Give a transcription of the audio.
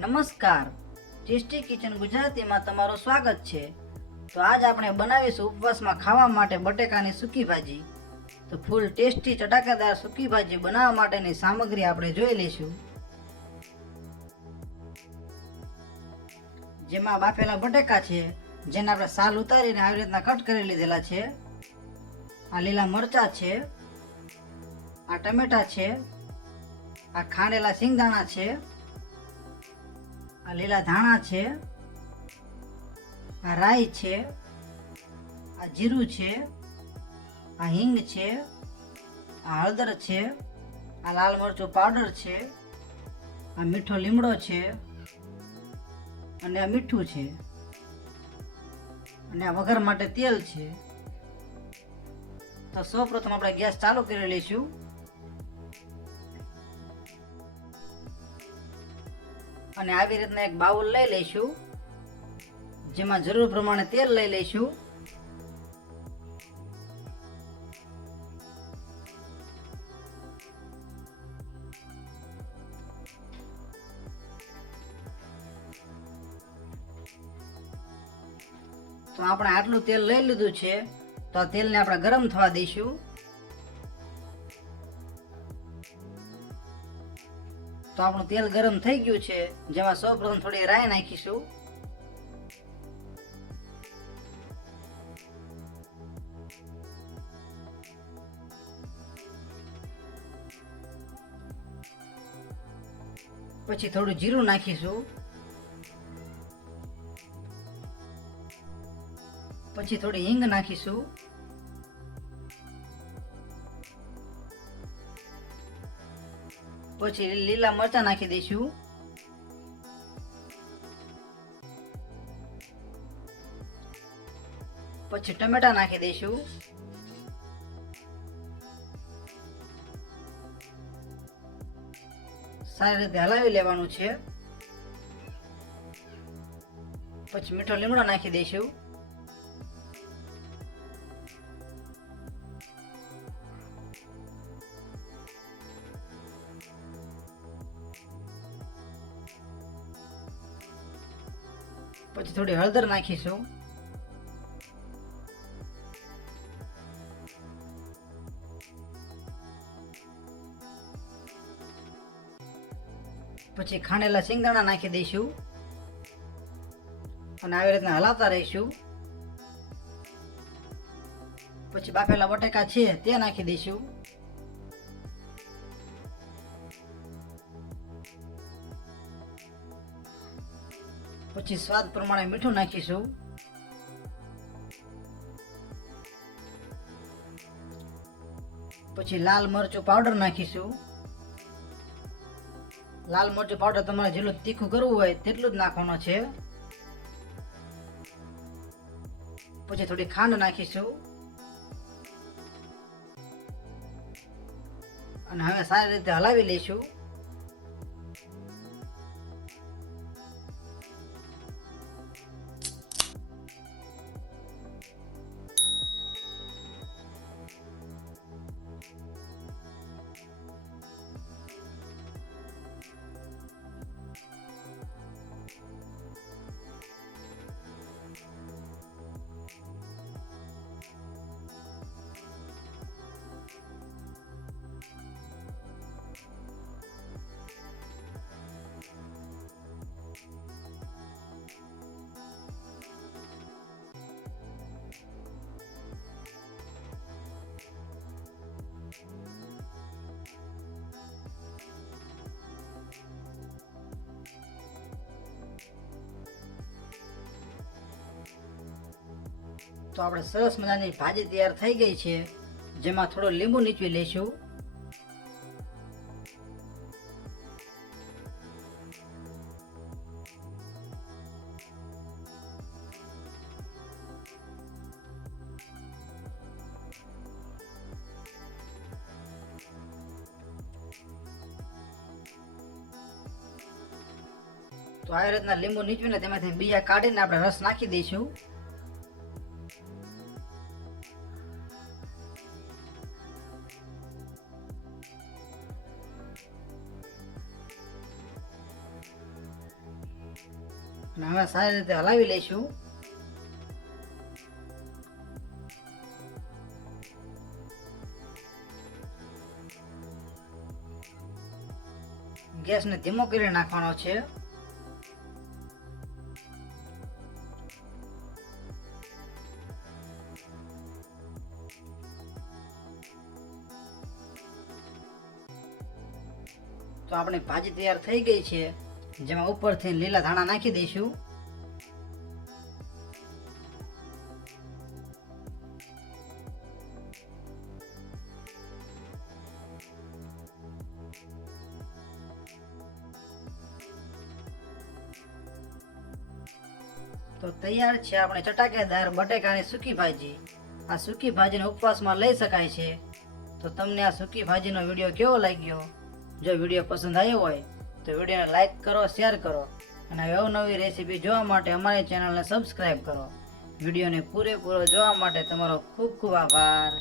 નમસ્કાર. Tasty kitchen ગુજરાતીમાં તમારું સ્વાગત છે. તો આજ આપણે બનાવીશું ઉપવાસમાં ખાવા માટે બટેકાની સૂકી ભાજી. તો ફૂલ ટેસ્ટી ચટાકેદાર સૂકી ભાજી બનાવવા માટેની સામગ્રી આપણે જોઈ લઈશું. જેમાં બાફેલા બટેકા છે, જેને આપણે સાલ ઉતારીને આવી રીતના કટ કરી લીધેલા છે. આ લીલા મરચા છે, આ ટમેટા છે, આ ખાંડેલા સિંગદાણા છે આ લીલા ધાણા છે, આ રાઈ છે, આ જીરું છે, આ હિંગ છે, આ હળદર છે, આ લાલ મરચું પાવડર છે, આ મીઠો લીમડો છે અને આ મીઠું છે અને આ વઘાર માટે તેલ છે. તો સૌ પ્રથમ આપણે ગેસ ચાલુ કરી લઈશું. અને આવી રીતના એક બાઉલ લઈ લઈશું. જેમાં જરૂર પ્રમાણે તેલ લઈ લઈશું. તો આપણે આટલું તેલ લઈ લીધું છે. તો આ તેલને આપણે ગરમ થવા દઈશું. તો આપણું તેલ ગરમ થઈ ગયું છે. જેમાં સૌપ્રથમ થોડી રાઈ નાખીશું. પછી થોડું જીરું નાખીશું. પછી થોડી હિંગ નાખીશું. પછી લીલા મરચા નાખી દઈશું. પછી ટમેટા નાખી દઈશું. સારી રીતે હલાવી લેવાનું છે. પછી મીઠો લીમડો નાખી દઈશું. પછી થોડી હળદર નાખીશું. પછી ખાંડેલા સિંગદાણા નાખી દઈશું. અને આવી રીતના હલાવતા રહીશું. પછી બાફેલા બટેકા છે તે નાખી દઈશું. પછી સ્વાદ પ્રમાણે મીઠું નાખીશું. પછી લાલ મરચું પાવડર નાખીશું. લાલ મરચું પાવડર તમારે જેટલું તીખું કરવું હોય તેટલું જ નાખવાનું છે. પછી થોડી ખાંડ નાખીશું. અને હવે સારી રીતે હલાવી લઈશું. તો આપણે સરસ મજાની ભાજી તૈયાર થઈ ગઈ છે. જેમાં થોડો લીંબુ નીચવી લઈશું. તો આવી રીતના લીંબુ નીચવીને તેમાંથી બીજા કાઢીને આપણે રસ નાખી દઈશું. અને હવે સારી રીતે હલાવી લઈશું. ગેસને ધીમો કરી નાખવાનો છે. તો આપણી ભાજી તૈયાર થઈ ગઈ છે. જેમાં ઉપરથી લીલા ધાણા નાખી દઈશું. તો તૈયાર છે આપણે ચટાકેદાર બટેકાની સૂકી ભાજી. આ સૂકી ભાજીને ઉપવાસમાં લઈ શકાય છે. તો તમને આ સૂકી ભાજીનો વીડિયો કેવો લાગ્યો? જો વીડિયો પસંદ આવ્યો હોય તો વિડીયોને લાઇક કરો શેર કરો અને અવનવી રેસીપી જોવા માટે અમારી ચેનલને સબસ્ક્રાઈબ કરો. વિડીયોને પૂરેપૂરો જોવા માટે તમારો ખૂબ ખૂબ આભાર.